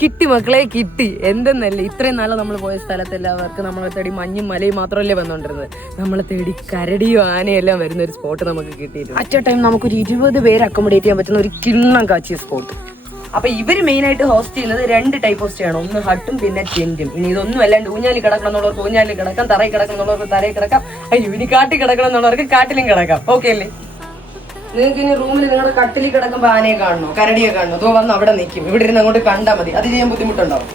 കിട്ടി മക്കളെ, കിട്ടി. എന്തെന്നല്ലേ ഇത്രയും നാളെ നമ്മൾ പോയ സ്ഥലത്തെല്ലാവർക്കും നമ്മളെ തേടി മഞ്ഞും മലയും മാത്രമല്ലേ വന്നോണ്ടിരുന്നത്. നമ്മളെ തേടി കരടിയും ആനയെല്ലാം വരുന്ന ഒരു സ്പോട്ട് നമുക്ക് കിട്ടിയിരുന്നു. അറ്റ് എ ടൈം നമുക്കൊരു 20 പേര് അക്കോമഡേറ്റ് ചെയ്യാൻ പറ്റുന്ന ഒരു കിണ്ണം കാച്ചിയ സ്പോട്ട്. അപ്പൊ ഇവര് മെയിൻ ആയിട്ട് ഹോസ്റ്റ് ചെയ്യുന്നത് 2 ടൈപ്പ് ഹോസ്റ്റ് ചെയ്യണം. ഒന്ന് ഹട്ടും പിന്നെ ടെന്റും. ഇനി ഇതൊന്നും അല്ലാണ്ട് ഊഞ്ഞാലി കിടക്കണം എന്നുള്ളവർക്ക് ഊഞ്ഞാലിൽ കിടക്കാം, തറയിൽ കിടക്കണം എന്നുള്ളവർക്ക് തറയിൽ കിടക്കാം, ഇനി കാട്ടിൽ കിടക്കണം എന്നുള്ളവർക്ക് കാട്ടിലും കിടക്കാം. ഓക്കെ അല്ലേ? നിങ്ങൾക്ക് ഇനി റൂമിൽ നിങ്ങളുടെ കട്ടിലിൽ കിടക്കുമ്പോൾ ആനയെ കാണണോ, കരടിയെ കാണണോ, അതോ വന്ന് അവിടെ നിൽക്കും, ഇവിടെ ഇരുന്ന് അങ്ങോട്ട് കണ്ടാൽ മതി. അത് ചെയ്യാൻ ബുദ്ധിമുട്ടുണ്ടാവും.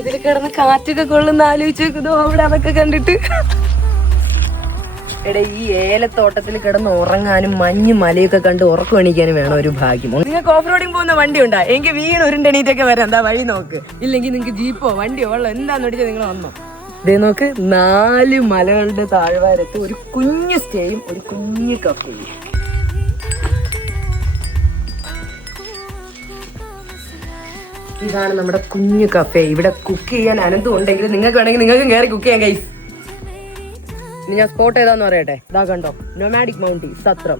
ഇതിൽ കിടന്ന് കാറ്റൊക്കെ കൊള്ളുന്ന ആലോചിച്ച് നോക്കുന്നോ അവിടെ അതൊക്കെ കണ്ടിട്ട്. എടാ, ഈ ഏലത്തോട്ടത്തിൽ കിടന്ന് ഉറങ്ങാനും മഞ്ഞും മലയൊക്കെ കണ്ട് ഉറക്കം എണീക്കാനും വേണം ഒരു ഭാഗ്യം. നിങ്ങൾക്ക് ഓഫ് റോഡിങ് പോകുന്ന വണ്ടി ഉണ്ടാ എങ്കിൽ വീണ് ഉരുണ്ടെണീറ്റൊക്കെ വരാം. എന്താ വഴി നോക്ക്. ഇല്ലെങ്കിൽ നിങ്ങൾക്ക് ജീപ്പോ വണ്ടിയോ വെള്ളം എന്താന്ന് വെച്ചാൽ നിങ്ങൾ വന്നോ. ഇതേ നോക്ക്, 4 മലകളുടെ താഴ്വാരത്ത് ഒരു കുഞ്ഞു സ്റ്റേയും ഒരു കുഞ്ഞു കഫേയും. ഇതാണ് നമ്മുടെ കുഞ്ഞു കഫേ. ഇവിടെ കുക്ക് ചെയ്യാൻ അനന്തം ഉണ്ടെങ്കിൽ നിങ്ങൾക്ക് വേണമെങ്കിൽ നിങ്ങൾക്ക് കയറി കുക്ക് ചെയ്യാൻ ഗൈസ്. ഇനി ഞാൻ സ്പോട്ട് ഏതാന്ന് പറയട്ടെ. ഇതാ കണ്ടോ, നൊമാഡിക് മൗണ്ടി സത്രം.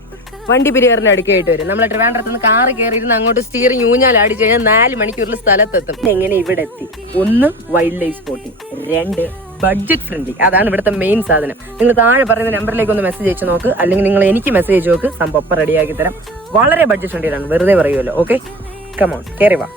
വണ്ടി പിരിയറിന്റെ അടുക്കായിട്ട് വരും. നമ്മളെ ട്രിവാൻഡ്രത്ത് നിന്ന് കാറ് കയറിയിരുന്ന് അങ്ങോട്ട് സ്റ്റിയറിംഗ് ഊഞ്ഞാൽ അടിച്ചു കഴിഞ്ഞാൽ 4 മണിക്കൂറിൽ സ്ഥലത്തെത്തും. എങ്ങനെ ഇവിടെ എത്തി? 1 wild life spotting, 2 budget friendly. അതാണ് ഇവിടുത്തെ മെയിൻ സാധനം. നിങ്ങൾ താഴെ പറയുന്ന നമ്പറിലേക്ക് ഒന്ന് മെസ്സേജ് അയച്ചു നോക്ക്, അല്ലെങ്കിൽ നിങ്ങൾ എനിക്ക് മെസ്സേജ് അയച്ചു നോക്ക്. സംഭവം റെഡിയാക്കി തരാം. വളരെ ബഡ്ജറ്റ് ഫ്രണ്ട്ലിയാണ്, വെറുതെ പറയുമല്ലോ. ഓക്കെ, കമോൺ, കയറി വാ.